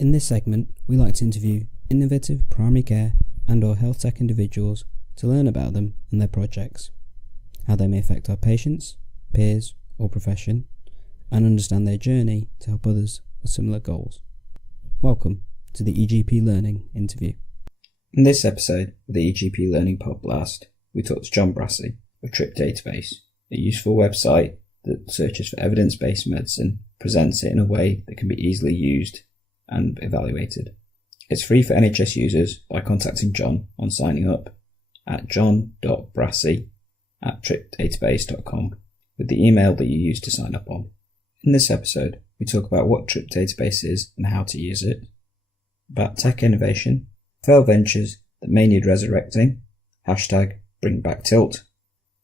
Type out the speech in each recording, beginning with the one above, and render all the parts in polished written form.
In this segment, we like to interview innovative primary care and/or health tech individuals to learn about them and their projects, how they may affect our patients, peers, or profession, and understand their journey to help others with similar goals. Welcome to the eGPlearning interview. In this episode of the eGPlearning Podblast, we talk to Jon Brassey of Trip Database, a useful website that searches for evidence-based medicine, presents it in a way that can be easily used and evaluated. It's free for NHS users by contacting Jon on signing up at jon.brassey@tripdatabase.com with the email that you use to sign up on. In this episode, we talk about what Trip Database is and how to use it, about tech innovation, failed ventures that may need resurrecting, #BringBackTilt,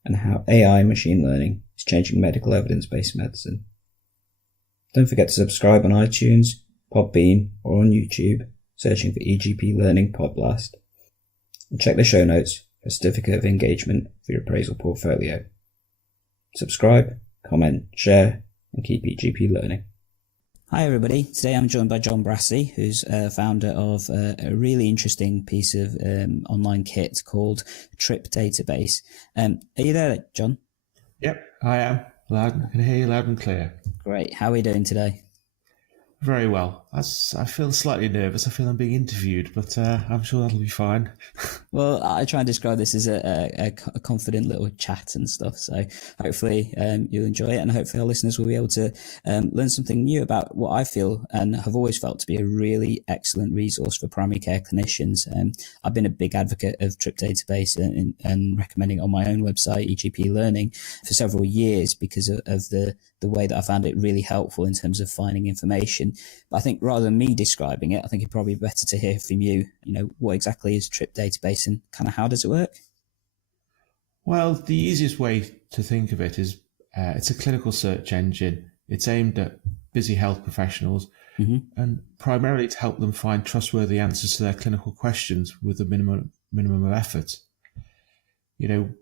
and how AI and machine learning is changing medical evidence-based medicine. Don't forget to subscribe on iTunes, Podbean, or on YouTube, searching for eGPlearning Podblast. And check the show notes for a certificate of engagement for your appraisal portfolio. Subscribe, comment, share, and keep eGP learning. Hi everybody, today I'm joined by Jon Brassey, who's founder of a really interesting piece of online kit called Trip Database. Are you there, Jon? Yep, I am. I can hear you loud and clear. Great, how are we doing today? Very well. I feel slightly nervous. I feel I'm being interviewed, but I'm sure that'll be fine. Well, I try and describe this as a confident little chat and stuff. So hopefully you'll enjoy it, and hopefully our listeners will be able to learn something new about what I feel and have always felt to be a really excellent resource for primary care clinicians. I've been a big advocate of Trip Database and recommending it on my own website, eGPlearning, for several years because of the way that I found it really helpful in terms of finding information. But I think rather than me describing it, I think it'd probably be better to hear from you, what exactly is Trip Database and kind of how does it work? Well, the easiest way to think of it is it's a clinical search engine. It's aimed at busy health professionals and primarily to help them find trustworthy answers to their clinical questions with a minimum of effort. In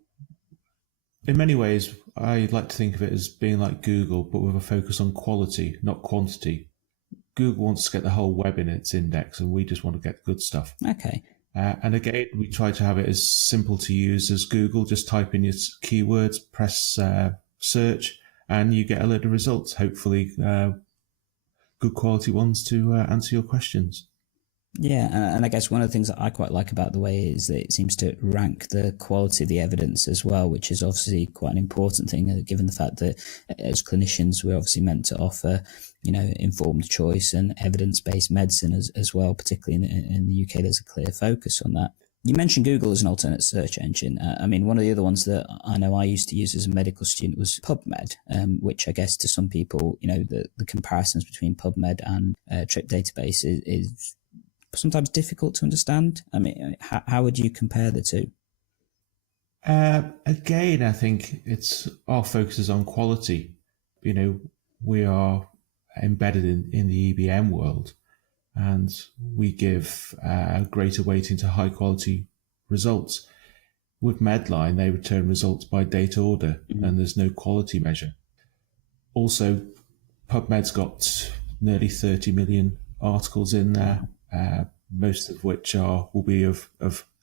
many ways, I like to think of it as being like Google, but with a focus on quality, not quantity. Google wants to get the whole web in its index, and we just want to get good stuff. Okay. And again, we try to have it as simple to use as Google. Just type in your keywords, press search, and you get a load of results, hopefully good quality ones to answer your questions. Yeah, and I guess one of the things that I quite like about the way is that it seems to rank the quality of the evidence as well, which is obviously quite an important thing, given the fact that as clinicians, we're obviously meant to offer, informed choice and evidence-based medicine as well, particularly in the UK, there's a clear focus on that. You mentioned Google as an alternate search engine. One of the other ones that I know I used to use as a medical student was PubMed, which I guess to some people, the comparisons between PubMed and Trip Database is sometimes difficult to understand. How would you compare the two? Again, I think our focus is on quality. We are embedded in the EBM world, and we give greater weighting to high quality results. With Medline, they return results by date order, and there's no quality measure. Also, PubMed's got nearly 30 million articles in there. Most of which will be of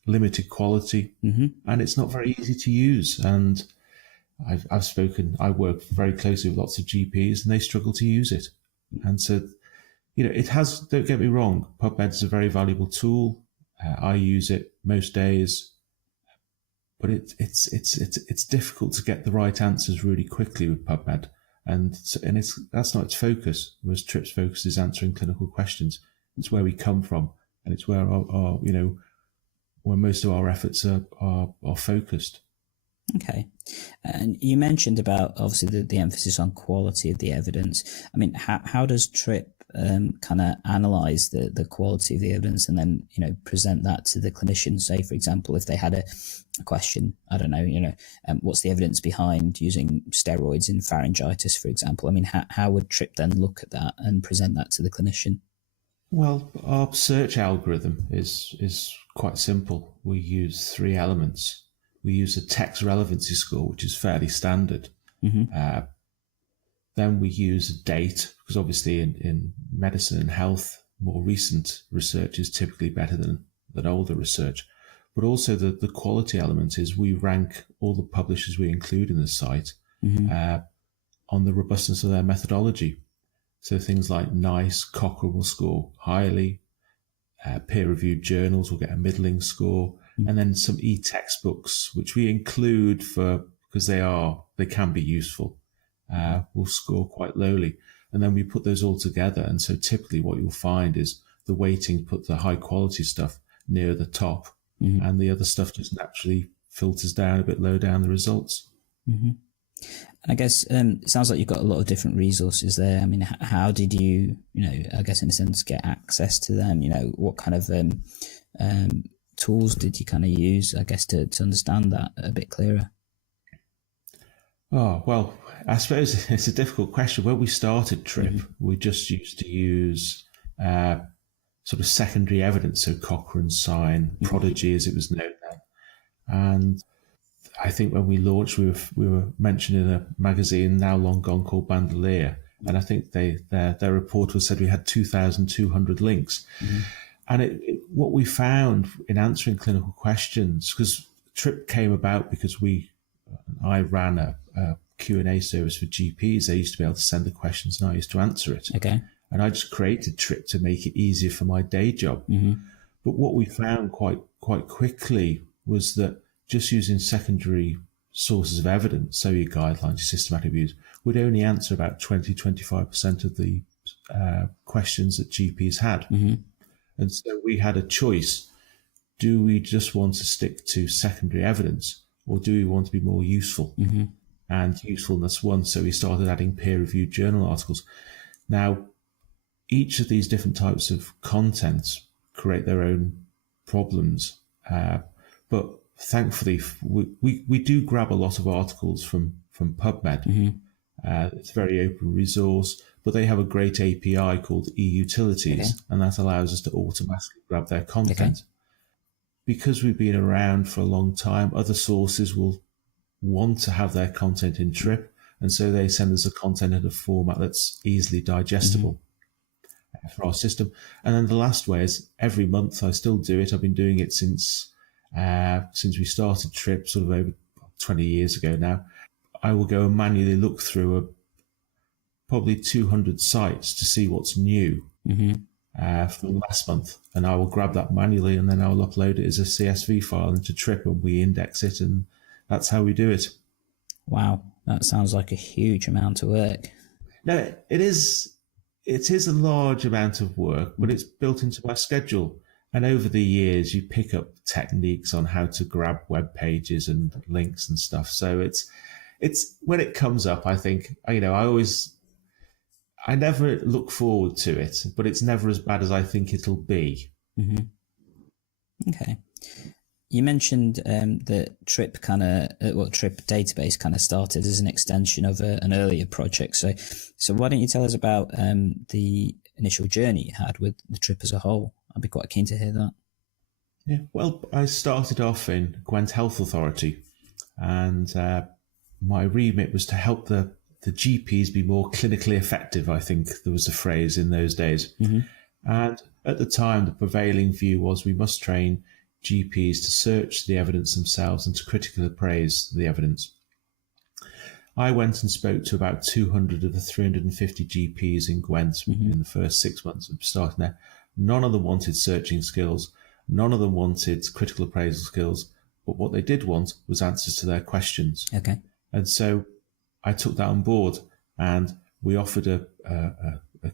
limited quality, and it's not very easy to use. And I work very closely with lots of GPs, and they struggle to use it. And so, it has. Don't get me wrong, PubMed is a very valuable tool. I use it most days, but it's difficult to get the right answers really quickly with PubMed, and that's not its focus. Whereas Trip's focus is answering clinical questions. It's where we come from, and it's where our where most of our efforts are focused. Okay, and you mentioned about obviously the emphasis on quality of the evidence. How does Trip kind of analyze the quality of the evidence and then present that to the clinician? Say, for example, if they had a question, I don't know, what's the evidence behind using steroids in pharyngitis, for example? How would Trip then look at that and present that to the clinician? Well, our search algorithm is quite simple. We use 3 elements. We use a text relevancy score, which is fairly standard. Then we use a date, because obviously in medicine and health, more recent research is typically better than older research. But also the quality element is we rank all the publishers we include in the site on the robustness of their methodology. So things like NICE, Cochrane will score highly. Peer-reviewed journals will get a middling score. And then some e-textbooks, which we include because they can be useful, will score quite lowly. And then we put those all together. And so typically what you'll find is the weighting put the high quality stuff near the top, and the other stuff just naturally filters down a bit low down the results. I guess it sounds like you've got a lot of different resources there. I mean, how did you, I guess in a sense, get access to them? What kind of tools did you kind of use, I guess, to understand that a bit clearer? Oh, well, I suppose it's a difficult question. When we started TRIP, we just used to use sort of secondary evidence, so Cochrane, Sign, Prodigy, as it was known then. And I think when we launched, we were mentioned in a magazine now long gone called Bandolier, and I think their report said we had 2,200 links. And what we found in answering clinical questions, because TRIP came about because I ran a Q&A service for GPs. They used to be able to send the questions and I used to answer it. Okay. And I just created TRIP to make it easier for my day job. But what we found quite quickly was that just using secondary sources of evidence, so your guidelines, your systematic reviews, would only answer about 20-25% of the questions that GPs had. And so we had a choice. Do we just want to stick to secondary evidence, or do we want to be more useful? And usefulness won, so we started adding peer-reviewed journal articles. Now, each of these different types of contents create their own problems, but thankfully we do grab a lot of articles from PubMed. It's a very open resource, but they have a great API called eUtilities, and that allows us to automatically grab their content. Because we've been around for a long time, other sources will want to have their content in TRIP, and so they send us the content in a format that's easily digestible for our system. And then the last way is every month I still do it. I've been doing it since we started TRIP, sort of over 20 years ago now. I will go and manually look through probably 200 sites to see what's new from last month, and I will grab that manually and then I will upload it as a CSV file into TRIP, and we index it, and that's how we do it. Wow, that sounds like a huge amount of work. No, it is a large amount of work, but it's built into my schedule. And over the years, you pick up techniques on how to grab web pages and links and stuff. So it's when it comes up, I think, I never look forward to it, but it's never as bad as I think it'll be. Okay. You mentioned that TRIP TRIP database kind of started as an extension of an earlier project. So why don't you tell us about the initial journey you had with the TRIP as a whole? I'd be quite keen to hear that. Yeah, well, I started off in Gwent Health Authority, and my remit was to help the GPs be more clinically effective. I think there was a phrase in those days. And at the time, the prevailing view was we must train GPs to search the evidence themselves and to critically appraise the evidence. I went and spoke to about 200 of the 350 GPs in Gwent in the first 6 months of starting there. None of them wanted searching skills. None of them wanted critical appraisal skills. But what they did want was answers to their questions. Okay. And so I took that on board, and we offered a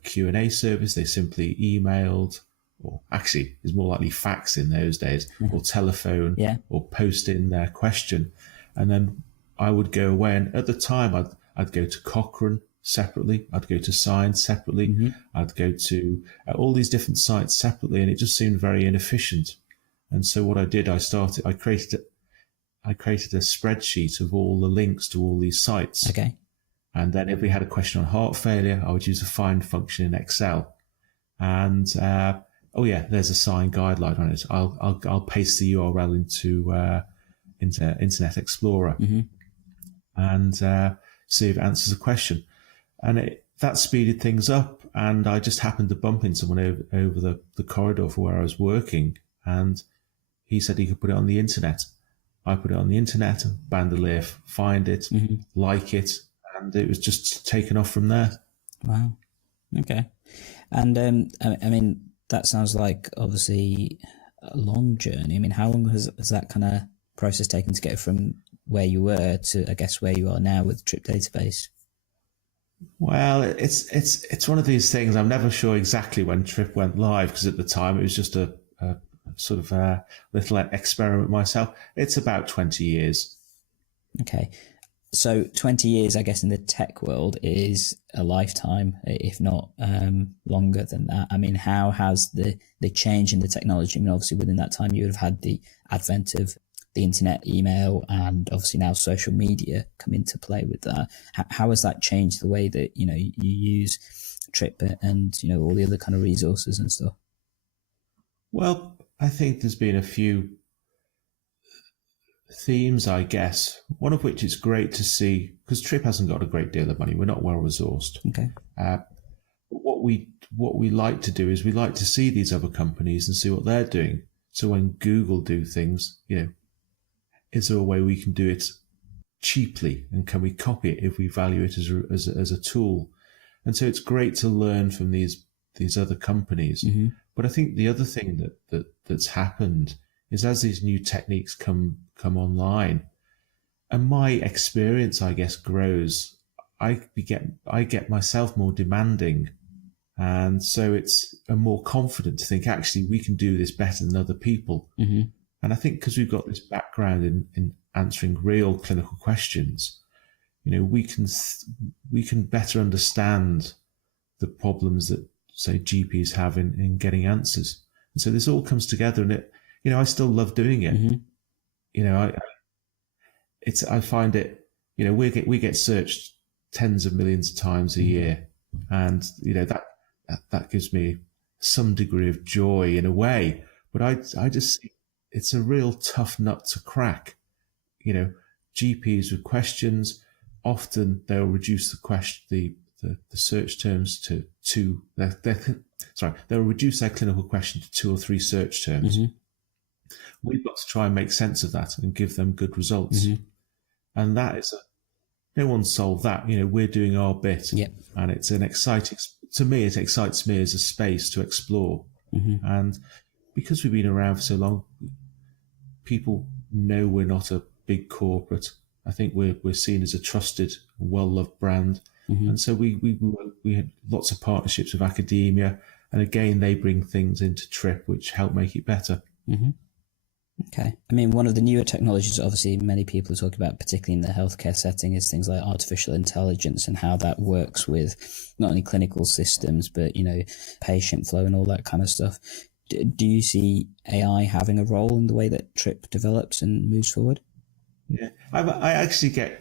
Q&A service. They simply emailed, or actually it's more likely fax in those days, or telephone, or post in their question. And then I would go away, and at the time I'd go to Cochrane separately, I'd go to Science separately, I'd go to all these different sites separately, and it just seemed very inefficient. And so what I did, I created a spreadsheet of all the links to all these sites. Okay. And then if we had a question on heart failure, I would use a find function in Excel. And there's a Sign guideline on it. I'll paste the URL into Internet Explorer and see if it answers a question. And that speeded things up. and I just happened to bump into someone over the corridor for where I was working, and he said he could put it on the internet. I put it on the internet, Bandolier, find it, like it, and it was just taken off from there. Wow. Okay. And I mean, that sounds like obviously a long journey. I mean, how long has that kind of process taken to get from where you were to, I guess, where you are now with Trip Database? Well, it's one of these things. I'm never sure exactly when Trip went live, because at the time it was just a sort of a little experiment myself. It's about 20 years. Okay. So 20 years, I guess, in the tech world is a lifetime, if not longer than that. I mean, how has the change in the technology? I mean, obviously within that time you would have had the advent of the internet, email, and obviously now social media come into play with that. How has that changed the way that, you use Trip and, all the other kind of resources and stuff? Well, I think there's been a few themes, I guess, one of which is great to see, because Trip hasn't got a great deal of money. We're not well resourced. Okay. But what we like to do is we like to see these other companies and see what they're doing. So when Google do things, is there a way we can do it cheaply, and can we copy it if we value it as a tool? And so it's great to learn from these other companies. Mm-hmm. But I think the other thing that's happened is, as these new techniques come online, and my experience, I guess, grows, I get myself more demanding. And so I'm more confident to think, actually, we can do this better than other people. Mm-hmm. And I think because we've got this background in answering real clinical questions, we can better understand the problems that, say, GPs have in getting answers. And so this all comes together, and I still love doing it. Mm-hmm. I find it, we get searched tens of millions of times a year. And, that gives me some degree of joy in a way, but I just, it's a real tough nut to crack. GPs with questions, often they'll reduce the search terms to they'll reduce their clinical question to 2 or 3 search terms. Mm-hmm. We've got to try and make sense of that and give them good results. Mm-hmm. And that is no one's solved that. We're doing our bit. Yep. And it's an exciting, to me, it excites me as a space to explore. Mm-hmm. And because we've been around for so long, people know we're not a big corporate. I think we're seen as a trusted, well-loved brand. Mm-hmm. And so we had lots of partnerships with academia, and again, they bring things into Trip which help make it better. Mm-hmm. Okay. I mean, one of the newer technologies, obviously, many people are talking about, particularly in the healthcare setting, is things like artificial intelligence and how that works with not only clinical systems, but, patient flow and all that kind of stuff. Do you see AI having a role in the way that Trip develops and moves forward? Yeah, I actually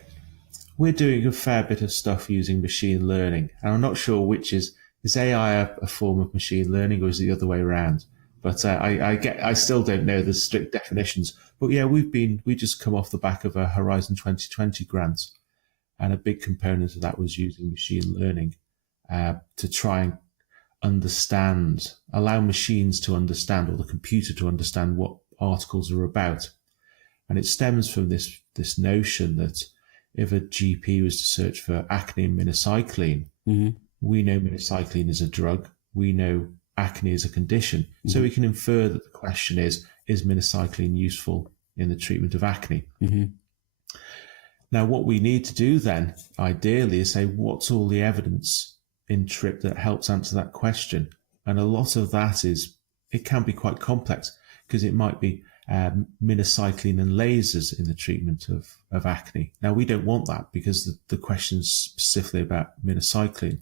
we're doing a fair bit of stuff using machine learning, and I'm not sure which is AI a form of machine learning, or is it the other way around? But I still don't know the strict definitions. But yeah, we just come off the back of a Horizon 2020 grant, and a big component of that was using machine learning to try and allow machines to understand, or the computer to understand, what articles are about. And it stems from this notion that if a GP was to search for acne and minocycline, mm-hmm. we know minocycline is a drug. We know acne is a condition. Mm-hmm. So we can infer that the question is minocycline useful in the treatment of acne? Mm-hmm. Now, what we need to do then, ideally, is say, what's all the evidence in Trip that helps answer that question? And a lot of that it can be quite complex, because it might be minocycline and lasers in the treatment of acne. Now, we don't want that, because the question's specifically about minocycline.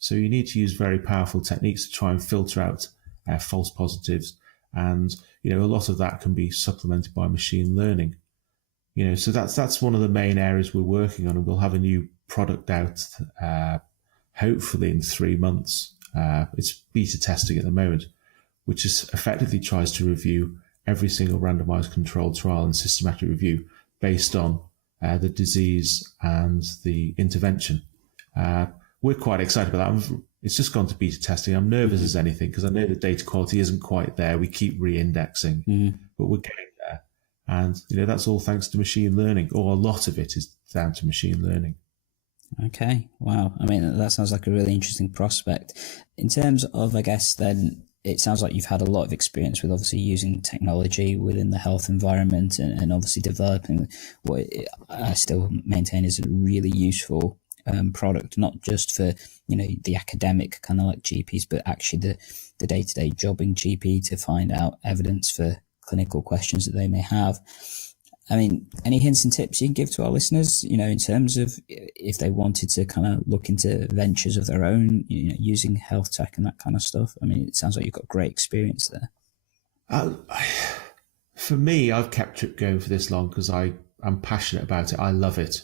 So you need to use very powerful techniques to try and filter out false positives. And, a lot of that can be supplemented by machine learning. So that's one of the main areas we're working on, and we'll have a new product out, hopefully in 3 months. It's beta testing at the moment, which is effectively tries to review every single randomized controlled trial and systematic review based on the disease and the intervention. We're quite excited about that. it's just gone to beta testing. I'm nervous as anything because I know the data quality isn't quite there. We keep re-indexing, but we're getting there. And, that's all thanks to machine learning, or a lot of it is down to machine learning. Okay. Wow. I mean, that sounds like a really interesting prospect. In terms of, I guess, then it sounds like you've had a lot of experience with obviously using technology within the health environment and obviously developing what I still maintain is a really useful product, not just for, the academic kind of like GPs, but actually the day-to-day jobbing GP to find out evidence for clinical questions that they may have. I mean, any hints and tips you can give to our listeners, in terms of if they wanted to kind of look into ventures of their own, using health tech and that kind of stuff? I mean, it sounds like you've got great experience there. For me, I've kept Trip going for this long because I'm passionate about it. I love it.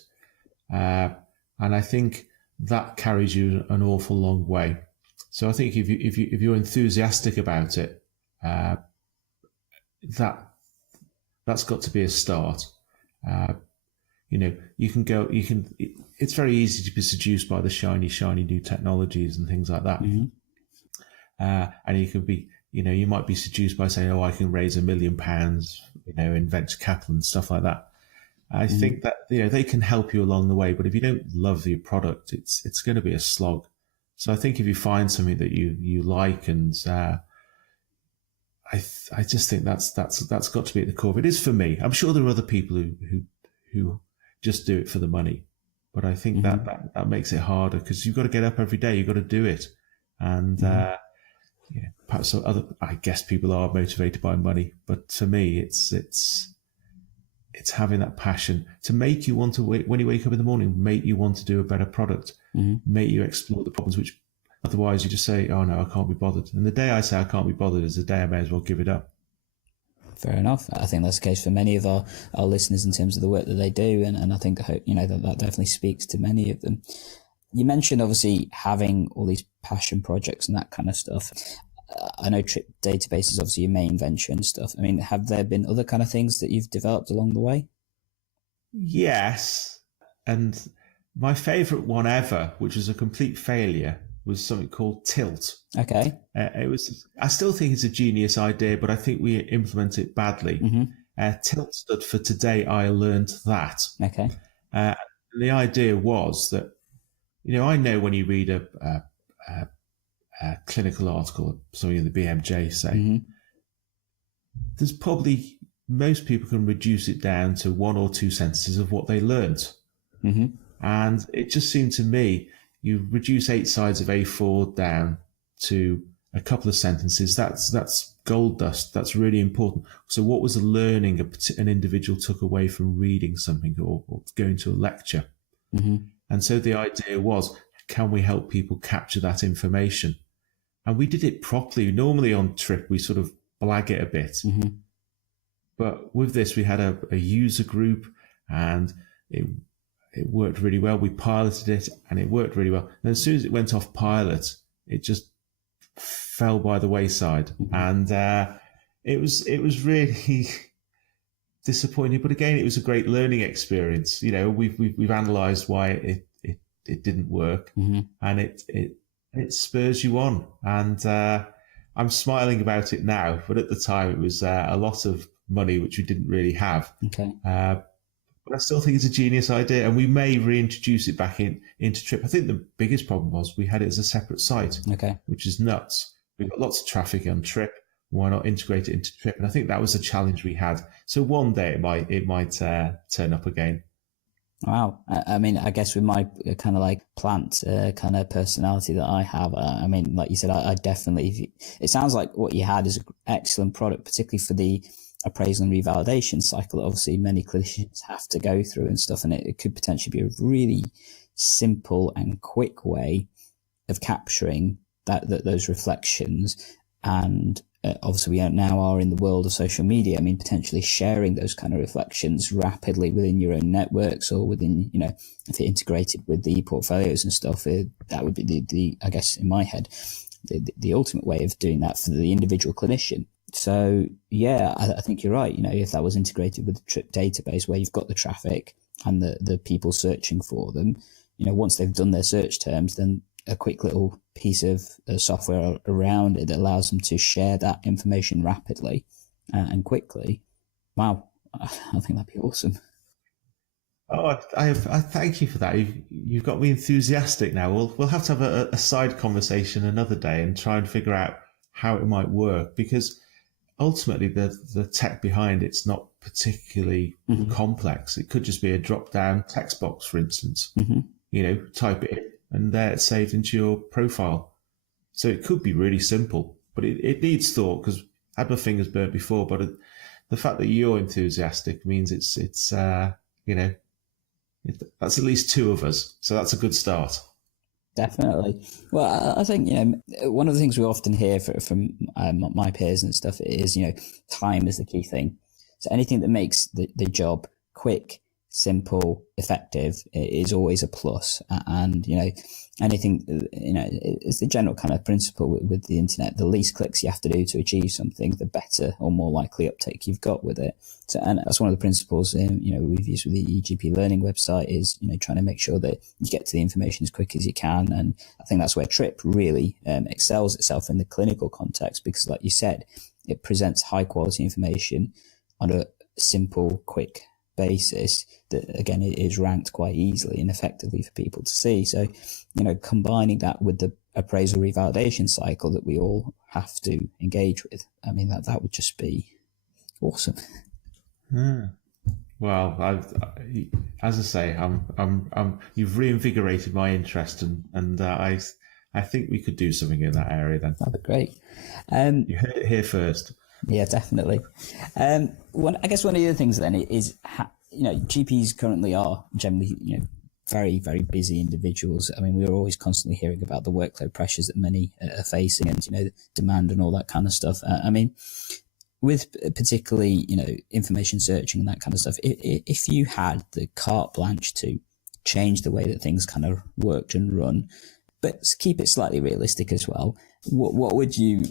And I think that carries you an awful long way. So I think if you're enthusiastic about it, that's got to be a start. It's very easy to be seduced by the shiny new technologies and things like that. And you could be, you might be seduced by saying, I can raise £1 million, in venture capital and stuff like that. I think that, they can help you along the way, but if you don't love your product, it's going to be a slog. So I think if you find something that you like, and, I just think that's got to be at the core of it. It is for me. I'm sure there are other people who just do it for the money, but I think that makes it harder because you've got to get up every day. You've got to do it, and perhaps I guess people are motivated by money, but for me, it's having that passion to make you want to when you wake up in the morning, make you want to do a better product, make you explore the problems which. Otherwise, you just say, oh, no, I can't be bothered. And the day I say I can't be bothered is the day I may as well give it up. Fair enough. I think that's the case for many of our listeners in terms of the work that they do. And I think, that definitely speaks to many of them. You mentioned, obviously, having all these passion projects and that kind of stuff. I know Trip Database is obviously your main venture and stuff. I mean, have there been other kind of things that you've developed along the way? Yes. And my favourite one ever, which was a complete failure, was something called Tilt. Okay. I still think it's a genius idea, but I think we implement it badly. Tilt stood for Today I Learned That. Okay. The idea was that, I know when you read a clinical article, something in the BMJ say, there's probably, most people can reduce it down to 1 or 2 sentences of what they learned. And it just seemed to me, you reduce 8 sides of A4 down to a couple of sentences. That's gold dust. That's really important. So what was the learning an individual took away from reading something or going to a lecture? And so the idea was, can we help people capture that information? And we did it properly. Normally on Trip, we sort of blag it a bit. But with this, we had a user group, and it worked really well. We piloted it and it worked really well. And as soon as it went off pilot, it just fell by the wayside. And it was really disappointing. But again, it was a great learning experience. We've analysed why it didn't work, and it spurs you on. And I'm smiling about it now, but at the time it was a lot of money which we didn't really have. Okay. But I still think it's a genius idea, and we may reintroduce it back into Trip. I think the biggest problem was we had it as a separate site, which is nuts. We've got lots of traffic on Trip. Why not integrate it into Trip? And I think that was a challenge we had. So one day it might turn up again. Wow. I mean, I guess with my kind of like plant kind of personality that I have, I mean, like you said, I definitely, it sounds like what you had is an excellent product, particularly for the appraisal and revalidation cycle that obviously many clinicians have to go through and stuff. And it could potentially be a really simple and quick way of capturing those reflections. And obviously we now are in the world of social media. I mean, potentially sharing those kind of reflections rapidly within your own networks or within, if they're integrated with the portfolios and stuff, that would be the I guess in my head, the ultimate way of doing that for the individual clinician. So yeah, I think you're right. If that was integrated with the Trip database where you've got the traffic and the people searching for them, once they've done their search terms, then a quick little piece of software around it that allows them to share that information rapidly and quickly, wow, I think that'd be awesome. Oh, I thank you for that. You've got me enthusiastic now. We'll have to have a side conversation another day and try and figure out how it might work, because ultimately the tech behind it's not particularly complex. It could just be a drop down text box, for instance. Type it in and there it's saved into your profile. So it could be really simple, but it needs thought, because I had my fingers burnt before. But the fact that you're enthusiastic means it's that's at least two of us. So that's a good start. Definitely. Well, I think, one of the things we often hear from my peers and stuff is, time is the key thing. So anything that makes the job quick, simple, effective is always a plus. And, anything, it's the general kind of principle with the internet. The least clicks you have to do to achieve something, the better or more likely uptake you've got with it. So, and that's one of the principles, we've used with the eGPlearning website is, trying to make sure that you get to the information as quick as you can. And I think that's where Trip really excels itself in the clinical context, because like you said, it presents high quality information on a simple, quick basis that, again, it is ranked quite easily and effectively for people to see. So, combining that with the appraisal revalidation cycle that we all have to engage with, I mean, that would just be awesome. Well, as I say, you've reinvigorated my interest, and I think we could do something in that area then. That'd be great. You heard it here first. Yeah, definitely. I guess one of the other things then is, GPs currently are generally, very, very busy individuals. I mean, we're always constantly hearing about the workload pressures that many are facing, and, the demand and all that kind of stuff. I mean, with particularly, information searching and that kind of stuff, if you had the carte blanche to change the way that things kind of worked and run, but keep it slightly realistic as well, what would you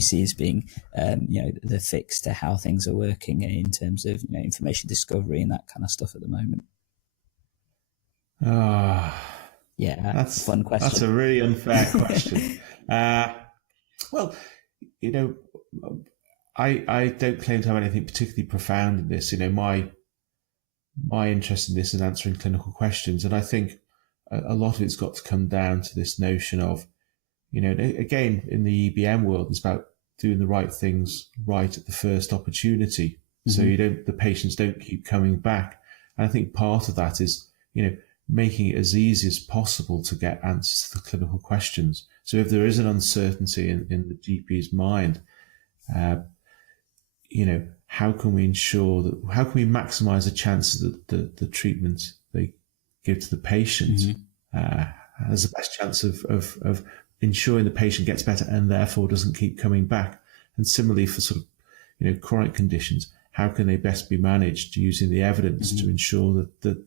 see as being, the fix to how things are working in terms of, information discovery and that kind of stuff at the moment? Yeah, that's a fun question. That's a really unfair question. Well, I don't claim to have anything particularly profound in this. My interest in this is answering clinical questions, and I think a lot of it's got to come down to this notion of, again, in the EBM world, it's about doing the right things right at the first opportunity. So the patients don't keep coming back. And I think part of that is, making it as easy as possible to get answers to the clinical questions. So if there is an uncertainty in the GP's mind, how can we maximize the chances that the treatment they give to the patient has the best chance of ensuring the patient gets better and therefore doesn't keep coming back? And similarly for sort of, chronic conditions, how can they best be managed using the evidence to ensure that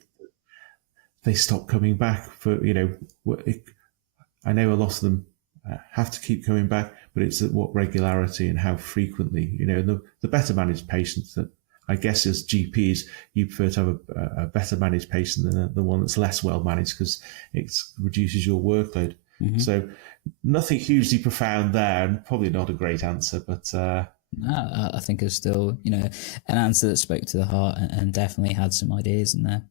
they stop coming back? I know a lot of them have to keep coming back, but it's at what regularity and how frequently. The better managed patients, that I guess as GPs, you prefer to have a better managed patient than the one that's less well managed, because it reduces your workload. So nothing hugely profound there, and probably not a great answer, but no, I think it's still, an answer that spoke to the heart and definitely had some ideas in there.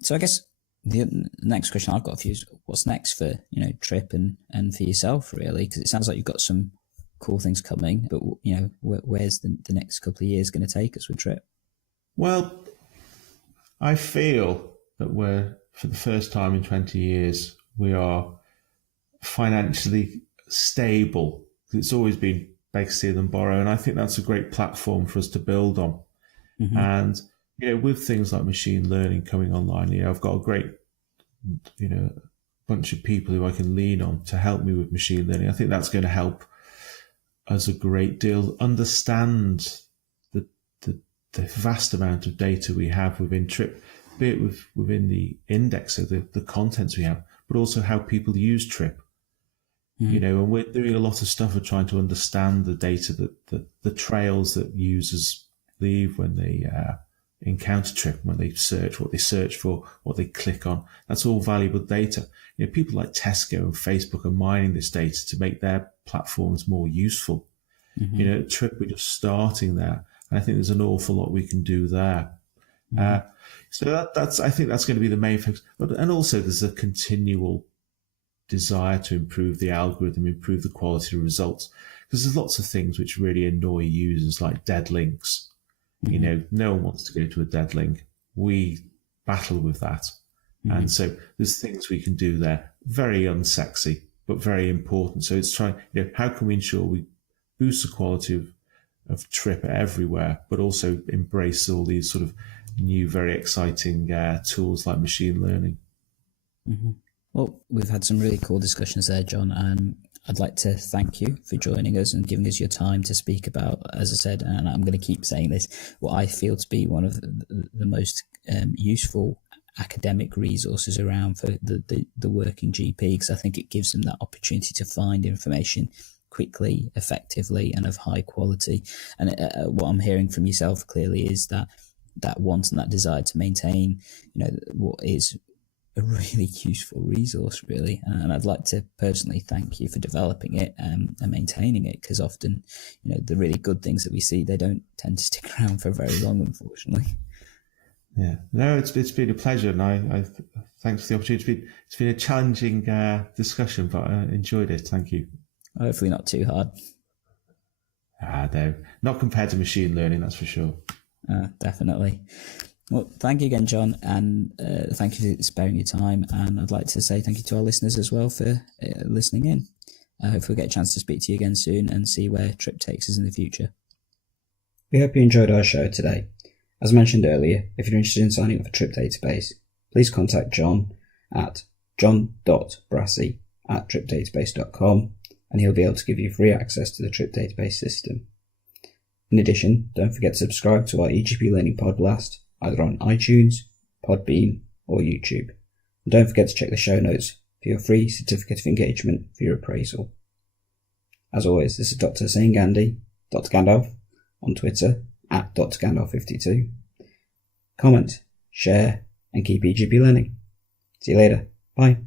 So I guess the next question I've got for you is, what's next for, Trip and for yourself, really? Because it sounds like you've got some cool things coming, but, where's the next couple of years going to take us with Trip? Well, I feel that we're, for the first time in 20 years, we are financially stable. It's always been beg, steal and borrow, and I think that's a great platform for us to build on. And with things like machine learning coming online, I've got a great bunch of people who I can lean on to help me with machine learning. I think that's going to help us a great deal understand the vast amount of data we have within Trip, be it within the index of the contents we have, but also how people use Trip. And we're doing a lot of stuff of trying to understand the data, that the trails that users leave when they encounter trip, when they search, what they search for, what they click on. That's all valuable data. People like Tesco and Facebook are mining this data to make their platforms more useful. At Trip, we're just starting there, and I think there's an awful lot we can do there. So that's I think that's going to be the main focus. And also there's a continual desire to improve the algorithm, improve the quality of results, because there's lots of things which really annoy users, like dead links. No one wants to go to a dead link. We battle with that. And so there's things we can do there, very unsexy, but very important. So it's trying, how can we ensure we boost the quality of Trip everywhere, but also embrace all these sort of new, very exciting tools like machine learning. Well, we've had some really cool discussions there, Jon. I'd like to thank you for joining us and giving us your time to speak about, as I said, and I'm going to keep saying this, what I feel to be one of the most useful academic resources around for the working GP, because I think it gives them that opportunity to find information quickly, effectively, and of high quality. And what I'm hearing from yourself clearly is that want and that desire to maintain, what is a really useful resource, really. And I'd like to personally thank you for developing it and maintaining it, because often, the really good things that we see, they don't tend to stick around for very long, unfortunately. Yeah, no, it's been a pleasure, and I thanks for the opportunity. It's been a challenging discussion, but I enjoyed it. Thank you. Hopefully not too hard. No, not compared to machine learning, that's for sure. Definitely. Well, thank you again, Jon, and thank you for sparing your time. And I'd like to say thank you to our listeners as well for listening in. I hope we'll get a chance to speak to you again soon and see where Trip takes us in the future. We hope you enjoyed our show today. As mentioned earlier, if you're interested in signing up for Trip Database, please contact Jon at jon.brassey@tripdatabase.com, and he'll be able to give you free access to the Trip Database system. In addition, don't forget to subscribe to our eGPlearning Podblast, either on iTunes, Podbean, or YouTube. And don't forget to check the show notes for your free certificate of engagement for your appraisal. As always, this is Dr. Hussain Gandhi, Dr. Gandalf, on Twitter, at Dr. Gandalf52. Comment, share, and keep eGP learning. See you later. Bye.